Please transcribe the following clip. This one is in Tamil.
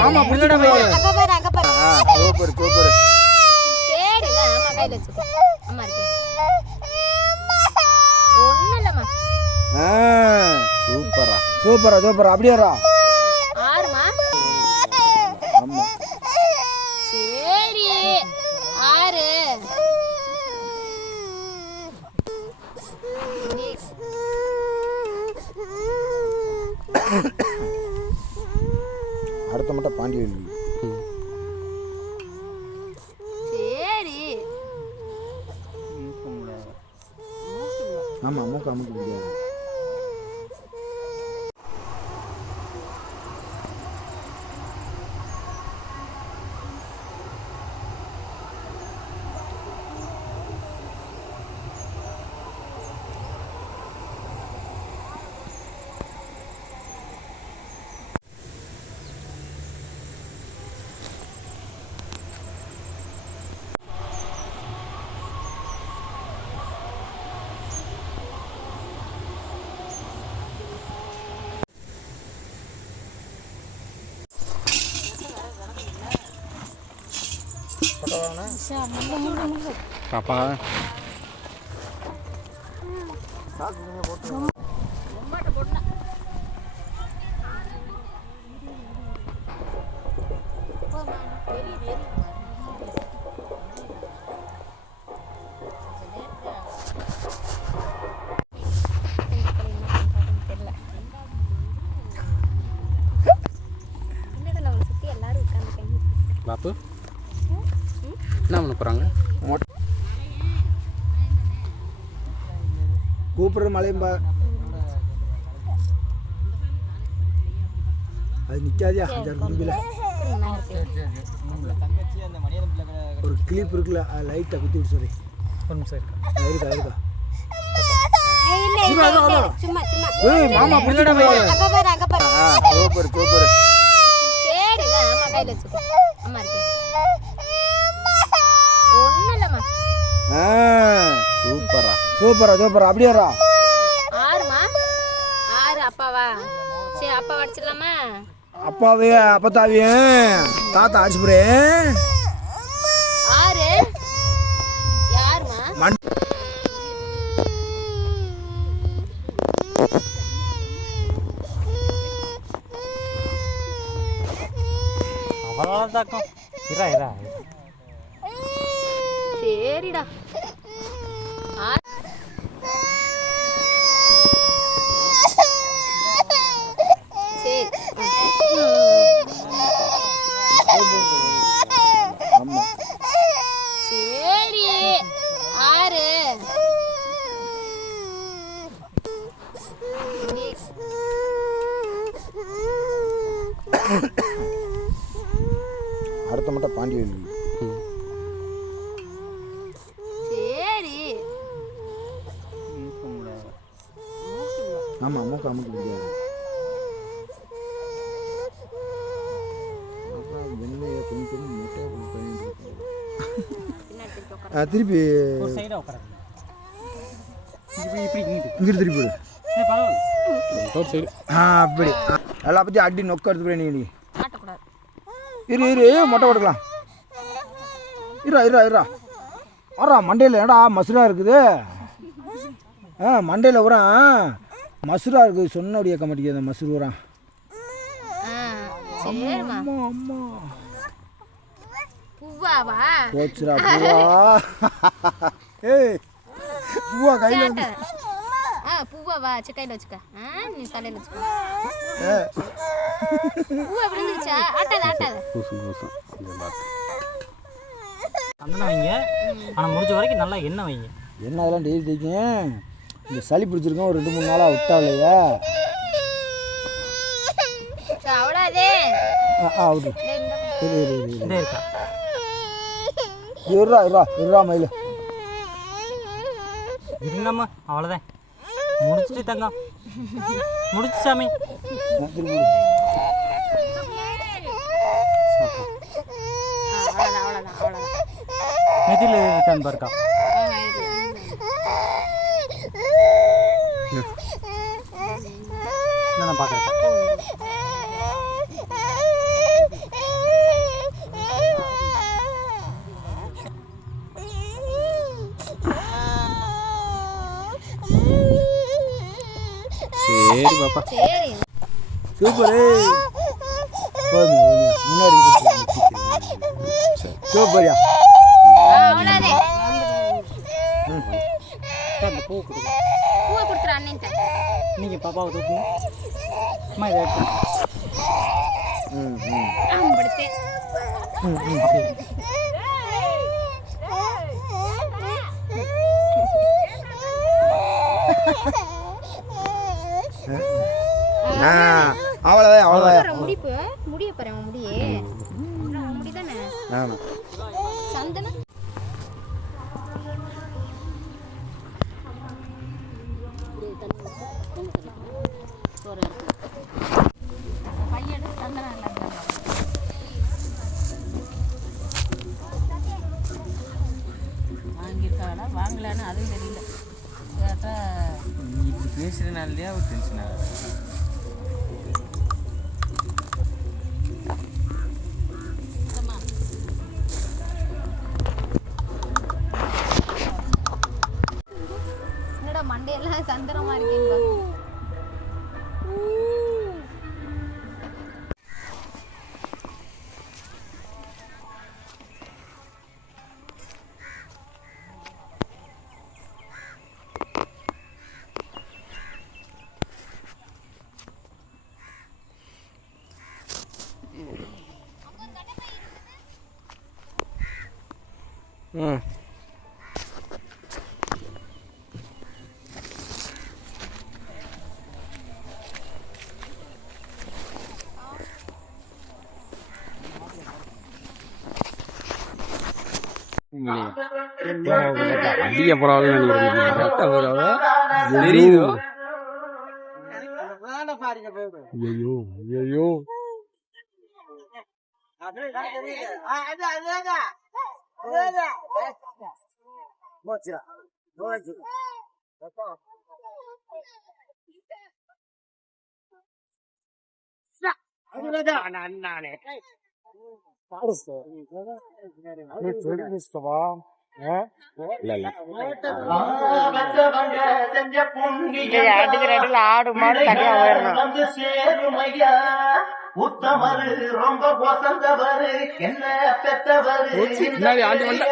மாமா பிடிச்சிட்டு போய் அங்க பாரு அங்க பாரு. ஆ சூப்பர் சூப்பர் தான் அம்மா கையில வச்சுக்கோ. அம்மா இருக்கு. ஒண்ணும் இல்லம்மா. ஆ சூப்பரா சூப்பரா சூப்பரா அப்படியேரா ஆறுமா ஆமா சரி ஆறு அடுத்த மட்டும் பாண்டி எழுதி சரி ஆமா மூக்க அமுக்க முடியாது பாப்பா কাপা என்ன பண்ண போகிறாங்க கூப்பிடுற மலையும்பா அது நிற்காதியா அஞ்சாறு கும்பில. ஒரு கிளிப் இருக்குல்ல அது லைட்டாக குத்தி விட்டு சொல்லி ஒரு நிமிஷம் இருக்கா? இருக்கா மாமா சூப்பர் சூப்பர் சரி தான் அம்மா கையில வச்சுக்கோ அம்மா இருக்கு ஒண்ணும் இல்லம்மா ஆ சூப்பரா. சூப்பரா சூப்பரா. அப்படியேரா ஆறுமா? ஆறு அப்பாவா? சரி அப்பா அடிச்சிடலாமா? அப்பாவே அப்பத்தாவையும் தாத்தா அடிச்சு போறேன் ஆறு? யாருமா? மண் அவ்வளோ தாக்கம் இரா இரா சரிடா அடுத்த மட்டும் பாண்டி எழுதி சரி ஆமா மூக்க அமுக்க முடியாது அப்புறம் வெண்ணையை கொஞ்சம் முட்டையை திருப்பி இங்கிட்டு திருப்பி விடு. ஆ அப்படி. எல்லா பற்றி அடி நொக்க எடுத்து போய் நீ. மாட்டக்கூடாது இரு இரு மொட்டை கொடுக்கலாம் இருடா இருடா இருடா. வரா மண்டையில் ஏடா மசுரா இருக்குது? ஆ மண்டையில் பூரா மசுரா இருக்குது சொன்னபடியே கமாட்டிக்கு அந்த மசுரு அம்மா அம்மா. பூவாவா? போச்சுடா பூவா. ஏய் பூவா கையில் வந்து சாட்டை. ஆ பூவாவா? சரி கையில் வச்சுக்க. ஆ நீ தலையில் வச்சுக்கோ. பூவை விழுந்துருச்சா ஆட்டாத ஆட்டாத. பூசம் வைங்க. ஆனால் முடிஞ்ச வரைக்கும் நல்லா எண்ணெய் வைங்க. என்ன அதெல்லாம் டெய்லி தேய்க்கும். இந்த சளி பிடிச்சிருக்கோம் ஒரு ரெண்டு மூணு நாளாக விட்டா இல்லையா? ஆ விடு இரு இரு இரு இருடா இருடா இருடா மயில். இருங்கம்மா அவ்வளோதான் முடிச்சிட்டு தங்கம் முடிச்சு சாமி. விடு. அவ்வளோதான் சரி பாப்பா. சூப்பரு. முன்னாடி சூப்பரியா. அந்த பூ கொடுங்க. பூவை கொடுத்துரு அண்ணன்ட்ட. நீங்கள் பாப்பாவை தூக்குங்க. அம்மா இதை எடுத்து ம் ம். அம்படுத்தேன் ஆ அவ்வளோதான் அவ்வளோதான் முடிப்பு. முடிய. பாரு முடியே உன் முடி தானே ஆமாம் சந்தனம். கேட்டா நீ இப்படி அவர் டென்ஷன் ஆகுது என்னடா மண்டையெல்லாம் சந்திரமா இருக்கீங்க அடிக்க போறாங்க தெரியுதோ? ஐயோ ஐயோ இல்ல இல்ல ஆடு மாடு தனியா சேருமையா உத்தமரு ரொம்ப வசந்தவரு என்ன பெத்தவரு ஆண்டி வந்தா